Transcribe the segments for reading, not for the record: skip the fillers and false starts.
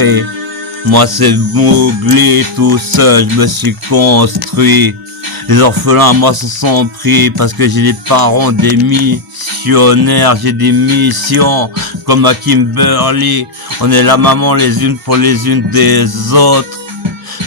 après. Moi c'est Mowgli, tout seul je me suis construit. Les orphelins moi se sont pris parce que j'ai des parents des missionnaires. J'ai des missions comme à Kimberly. On est la maman les unes pour les unes des autres.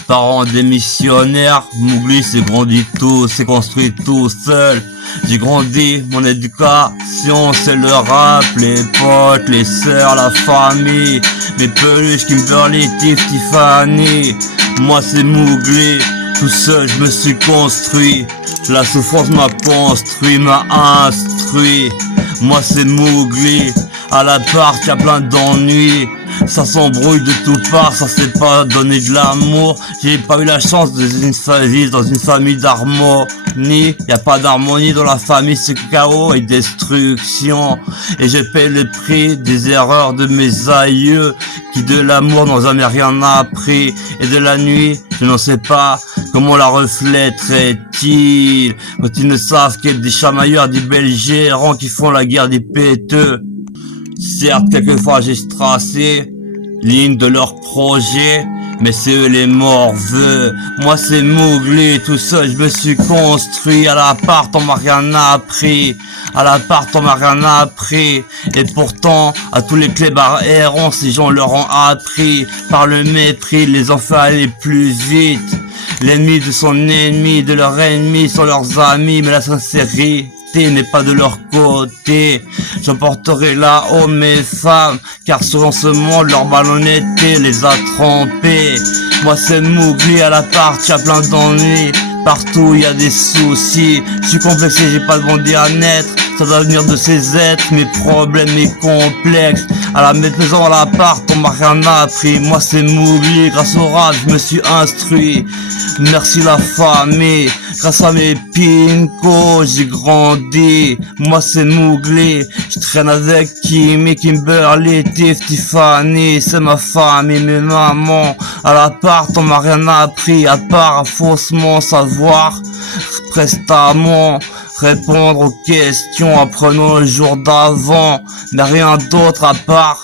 Parents des missionnaires, Mowgli s'est grandi tout, s'est construit tout seul. J'ai grandi, mon éducation c'est le rap, les potes, les sœurs, la famille, mes peluches, Kimberly, Tiffany. Moi c'est Mowgli, tout seul je me suis construit. La souffrance m'a construit, m'a instruit. Moi c'est Mowgli, à l'appart y'a plein d'ennuis. Ça s'embrouille de toutes parts, ça sait pas donner de l'amour. J'ai pas eu la chance de vivre dans une famille d'harmonie. Y a pas d'harmonie dans la famille, c'est chaos et destruction. Et je paie le prix des erreurs de mes aïeux, qui de l'amour n'ont jamais rien appris. Et de la nuit, je n'en sais pas comment la reflèterait-il. Quand ils ne savent qu'être des chamailleurs, des belgérants qui font la guerre des péteux. Certes, quelquefois j'ai tracé ligne de leur projet, mais c'est eux les morveux. Moi c'est Mowgli, tout seul je me suis construit. À l'appart on m'a rien appris, à l'appart on m'a rien appris. Et pourtant, à tous les clébards errants, ces gens leur ont appris. Par le mépris, les ont fait aller plus vite. L'ennemi de son ennemi, de leur ennemi sont leurs amis, mais la sincérité n'est pas de leur côté. J'emporterai là-haut mes femmes, car selon ce monde leur malhonnêteté les a trompées. Moi c'est Mowgli, à l'appart y'a plein d'ennuis, partout y a des soucis. Je suis complexé, j'ai pas de bon bien-être, ça doit venir de ces êtres, mes problèmes, mes complexes. À la maison, à l'appart, on m'a rien appris. Moi c'est Mowgli, grâce au rap, je me suis instruit. Merci la famille, grâce à mes pincos, j'ai grandi. Moi c'est Mowgli, je traîne avec Kimi, Kimberly, Tiffany. C'est ma famille, mes mamans. À l'appart, on m'a rien appris, à part à faussement savoir, prestamment répondre aux questions, apprenons le jour d'avant, mais rien d'autre à part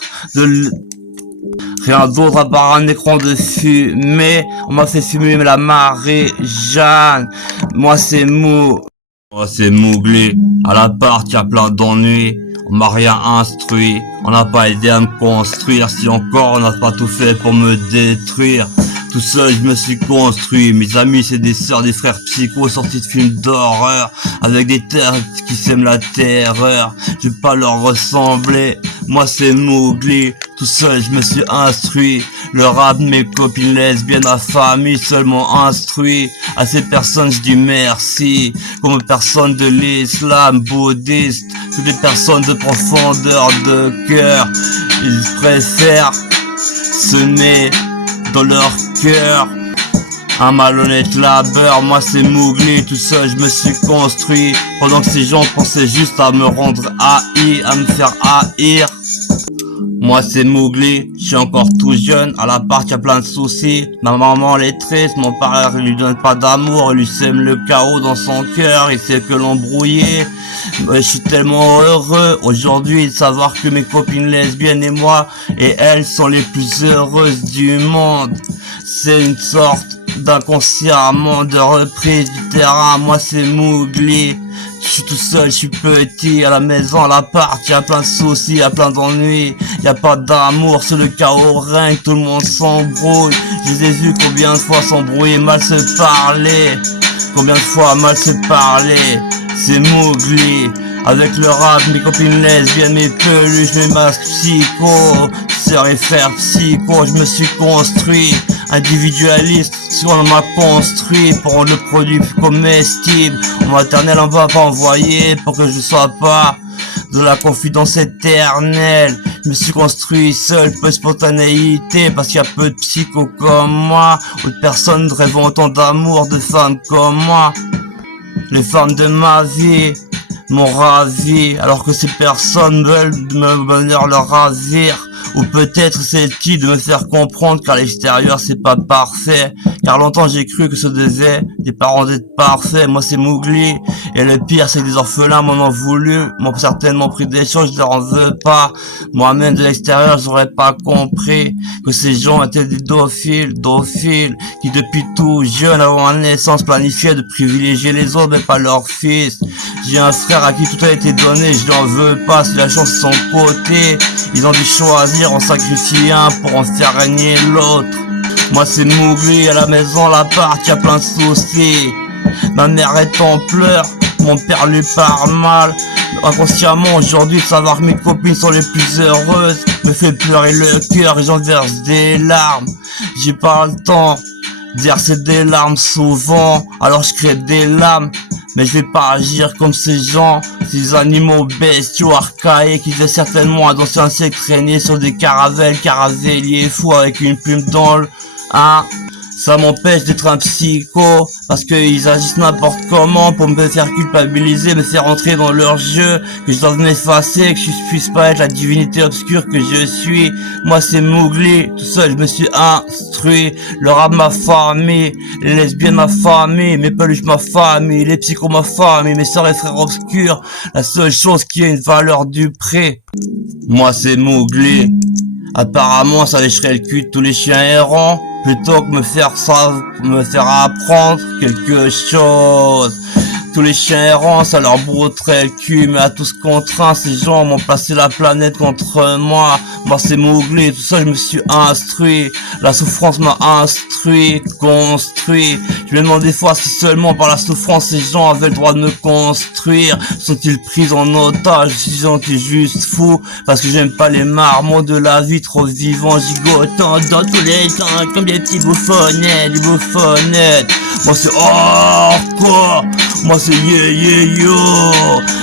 un écran de fumée. On m'a fait fumer la marée Jeanne. Moi c'est Mowgli, à l'appart y'a plein d'ennuis. On m'a rien instruit, on n'a pas aidé à me construire. Si encore on n'a pas tout fait pour me détruire. Tout seul je me suis construit, mes amis c'est des sœurs, des frères psychos sortis de films d'horreur, avec des têtes qui sèment la terreur. Je vais pas leur ressembler, moi c'est Mowgli, tout seul je me suis instruit. Le rap de mes copines lesbiennes, la famille seulement instruit. À ces personnes je dis merci, comme personnes de l'islam bouddhiste, toutes les personnes de profondeur de cœur. Ils préfèrent semer dans leur cœur un malhonnête labeur. Moi c'est Mowgli, tout seul je me suis construit, pendant que ces gens pensaient juste à me rendre haï, à me faire haïr. Moi c'est Mowgli, je suis encore tout jeune, à l'appart y'a plein de soucis. Ma maman elle est triste, mon père il lui donne pas d'amour, il lui sème le chaos dans son cœur, il sait que l'embrouiller. Je suis tellement heureux aujourd'hui de savoir que mes copines lesbiennes et moi et elles sont les plus heureuses du monde. C'est une sorte d'inconsciemment de reprise du terrain. Moi c'est Mowgli, je suis tout seul, je suis petit, à la maison, à l'appart, y'a plein de soucis, y'a plein d'ennuis, y'a pas d'amour, c'est le chaos règne, tout le monde s'embrouille. Je les ai vus combien de fois s'embrouiller, mal se parler, combien de fois mal se parler. C'est Mowgli, avec le rap, mes copines lesbiennes, mes peluches, mes masques psycho, sœurs et frères psycho, je me suis construit. Individualiste, sur on m'a construit pour rendre le produit plus comestible. Mon maternel on va pas envoyer pour que je sois pas de la confidence éternelle. Je me suis construit seul, peu de spontanéité, parce qu'il y a peu de psychos comme moi, ou de personnes rêvant autant d'amour, de femmes comme moi. Les femmes de ma vie m'ont ravi, alors que ces personnes veulent me bonheur leur ravir. Ou peut-être c'est-il de me faire comprendre qu'à l'extérieur c'est pas parfait. Car longtemps j'ai cru que ce devait des parents d'être parfaits. Moi c'est Mowgli. Et le pire c'est que des orphelins m'en ont voulu, m'ont certainement pris des choses, je leur en veux pas. Moi-même de l'extérieur j'aurais pas compris que ces gens étaient des docile, qui depuis tout jeune avant la naissance planifiaient de privilégier les autres mais pas leur fils. J'ai un frère à qui tout a été donné, je n'en veux pas, c'est la chance de son côté. Ils ont dû choisir, en sacrifier un pour en faire régner l'autre. Moi c'est Mowgli, à la maison, l'appart, y'a plein de soucis. Ma mère est en pleurs, mon père lui parle mal. Inconsciemment aujourd'hui, de savoir que mes copines sont les plus heureuses me fait pleurer le cœur et j'en verse des larmes. J'ai pas le temps de verser des larmes souvent, alors je crée des lames. Mais je vais pas agir comme ces gens, ces animaux bestiaux archaïques qui devaient certainement d'anciens insectes traîner sur des caravelliers fous avec une plume dans le... Hein? Ça m'empêche d'être un psycho, parce qu'ils agissent n'importe comment pour me faire culpabiliser, me faire entrer dans leur jeu, que je dois m'effacer, que je puisse pas être la divinité obscure que je suis. Moi c'est Mowgli, tout seul je me suis instruit, le rap ma famille, les lesbiennes ma famille, mes peluches ma famille, les psychos ma famille, mes sœurs et frères obscurs, la seule chose qui a une valeur du pré. Moi c'est Mowgli, apparemment ça lécherait le cul de tous les chiens errants. Plutôt que me faire apprendre quelque chose. Tous les chiens errants, ça leur brouterait le cul, mais à tous contraints, ces gens m'ont placé la planète contre moi. Moi c'est Mowgli, tout ça je me suis instruit. La souffrance m'a instruit, construit. Je me demande des fois si seulement par la souffrance ces gens avaient le droit de me construire. Sont-ils pris en otage, sont-ils juste fous? Parce que j'aime pas les marmots de la vie, trop vivants, gigotants dans tous les temps, comme des petits bouffonnettes, des bouffonnettes. Moi c'est hardcore, moi c'est yo.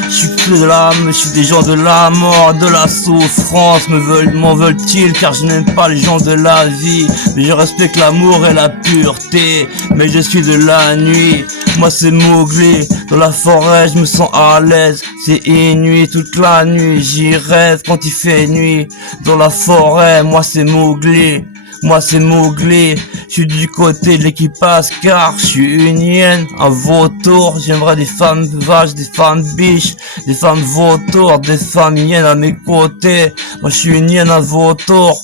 Je suis des gens de la mort, de la souffrance. M'en veulent-ils car je n'aime pas les gens de la vie. Mais je respecte l'amour et la pureté. Mais je suis de la nuit. Moi c'est Mowgli. Dans la forêt je me sens à l'aise. C'est inuit toute la nuit. J'y rêve quand il fait nuit. Dans la forêt, moi c'est Mowgli. Moi c'est Mowgli, je suis du côté de l'équipage car je suis une hyène, un vautour. J'aimerais des femmes vaches, des femmes biches, des femmes vautours, des femmes hyènes à mes côtés. Moi je suis une hyène, un vautour.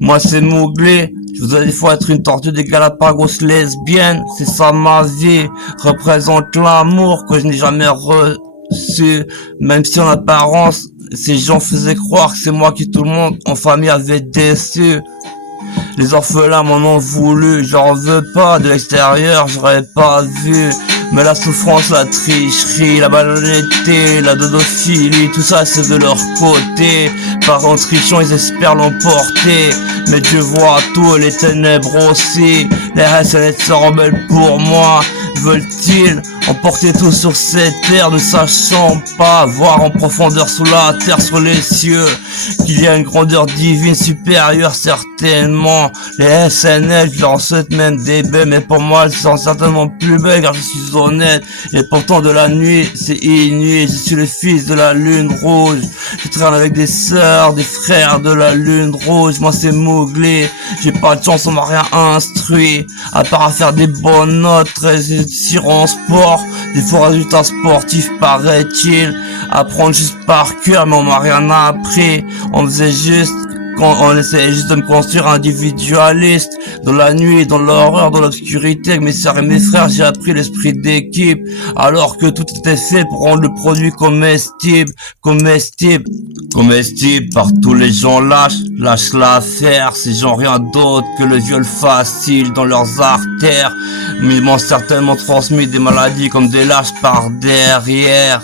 Moi c'est Mowgli, je voudrais des fois être une tortue des Galapagos lesbienne. C'est ça ma vie, représente l'amour que je n'ai jamais reçu. Même si en apparence ces gens faisaient croire que c'est moi qui tout le monde en famille avait déçu. Les orphelins m'en ont voulu, j'en veux pas, de l'extérieur j'aurais pas vu. Mais la souffrance, la tricherie, la malhonnêteté, la dodophilie, tout ça c'est de leur côté. Parents trichants, ils espèrent l'emporter. Mais Dieu voit tout, les ténèbres aussi. Les SNL se rebellent pour moi. Veulent-ils emporter tout sur cette terre, ne sachant pas voir en profondeur sous la terre, sur les cieux, qu'il y a une grandeur divine supérieure certainement. Les SNL, je leur souhaite même des belles, mais pour moi elles sont certainement plus belles car je suis honnête. Et pourtant de la nuit, c'est inuit, je suis le fils de la lune rouge. Je traîne avec des sœurs, des frères de la lune rouge. Moi c'est Mowgli, j'ai pas de chance, on m'a rien instruit, à part à faire des bonnes notes, réussir en sport, des faux résultats sportifs paraît-il, apprendre juste par cœur, mais on m'a rien appris. On essayait juste de me construire individualiste. Dans la nuit, dans l'horreur, dans l'obscurité, avec mes sœurs et mes frères, j'ai appris l'esprit d'équipe. Alors que tout était fait pour rendre le produit comestible par tous les gens lâchent l'affaire. Ces gens rien d'autre que le viol facile dans leurs artères. Mais ils m'ont certainement transmis des maladies comme des lâches par derrière.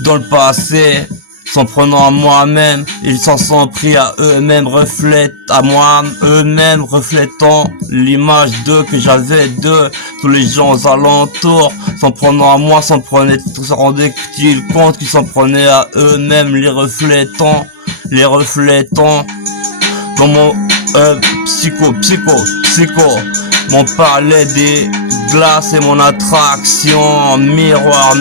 Dans le passé, s'en prenant à moi-même, ils s'en sont pris à eux-mêmes, reflétant l'image d'eux que j'avais d'eux. Tous les gens aux alentours, s'en prenant à moi, s'en rendaient-ils compte qu'ils s'en prenaient à eux-mêmes, les reflétant. Dans mon psycho, mon palais des glaces et mon attraction, miroir,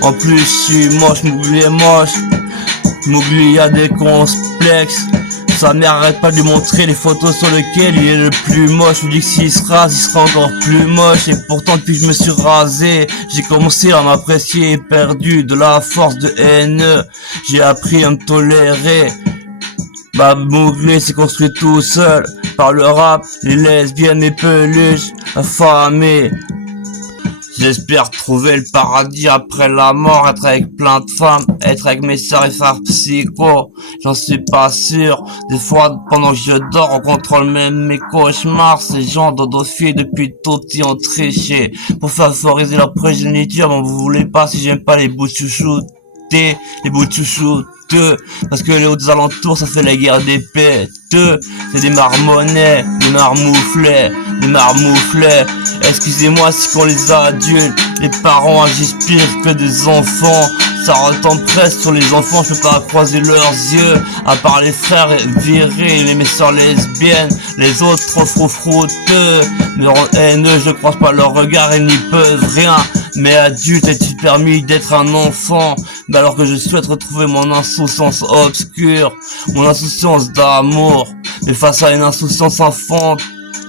en plus je suis moche, Mowgli est moche. Mowgli a des complexes. Sa mère arrête pas de lui montrer les photos sur lesquelles il est le plus moche. Je lui dis que s'il se rase, il sera encore plus moche. Et pourtant depuis que je me suis rasé, j'ai commencé à m'apprécier, perdu de la force de haine. J'ai appris à me tolérer. Bah Mowgli s'est construit tout seul par le rap, les lesbiennes, les peluches, affamées. J'espère trouver le paradis après la mort, être avec plein de femmes, être avec mes sœurs et faire psycho. J'en suis pas sûr. Des fois, pendant que je dors, on contrôle même mes cauchemars. Ces gens d'odophiles depuis tout petit ont triché pour favoriser leur progéniture. Mais vous voulez pas si j'aime pas les bouts de chouchoutés, les bouts de chouchouteux. Parce que les autres alentours, ça fait la guerre des péteux. C'est des marmonnets, des marmouflets, des marmouflets. Excusez-moi si qu'on les adultes, les parents agissent pire que des enfants. Ça retombe presque sur les enfants, je peux pas croiser leurs yeux. À part les frères virés, les sœurs lesbiennes, les autres trop froufrouteux. Me rendent haineux, je croise pas leur regard et n'y peuvent rien. Mais adulte, est-il permis d'être un enfant? Mais alors que je souhaite retrouver mon insouciance obscure, mon insouciance d'amour. Mais face à une insouciance infantile,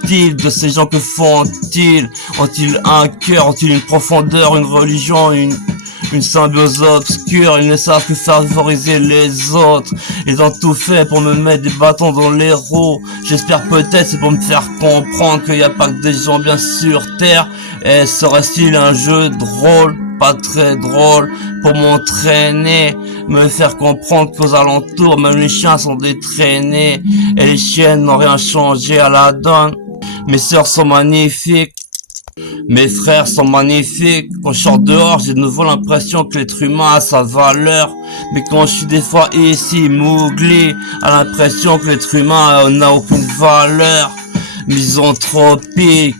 de ces gens, que font-ils? Ont-ils un cœur? Ont-ils une profondeur, une religion, une symbiose obscure? Ils ne savent que favoriser les autres. Ils ont tout fait pour me mettre des bâtons dans les roues. J'espère peut-être c'est pour me faire comprendre qu'il n'y a pas que des gens bien sur terre. Et serait-il un jeu drôle? Pas très drôle pour m'entraîner, me faire comprendre qu'aux alentours même les chiens sont des traînés et les chiennes n'ont rien changé à la donne. Mes sœurs sont magnifiques, mes frères sont magnifiques. Quand je sors dehors, j'ai de nouveau l'impression que l'être humain a sa valeur. Mais quand je suis des fois ici, Mowgli a l'impression que l'être humain n'a aucune valeur. Misanthropique.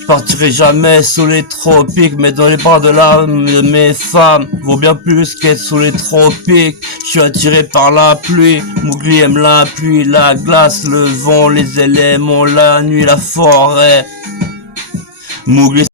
Je partirai jamais sous les tropiques, mais dans les bras de mes femmes vaut bien plus qu'être sous les tropiques. Je suis attiré par la pluie, Mowgli aime la pluie, la glace, le vent, les éléments, la nuit, la forêt. Mowgli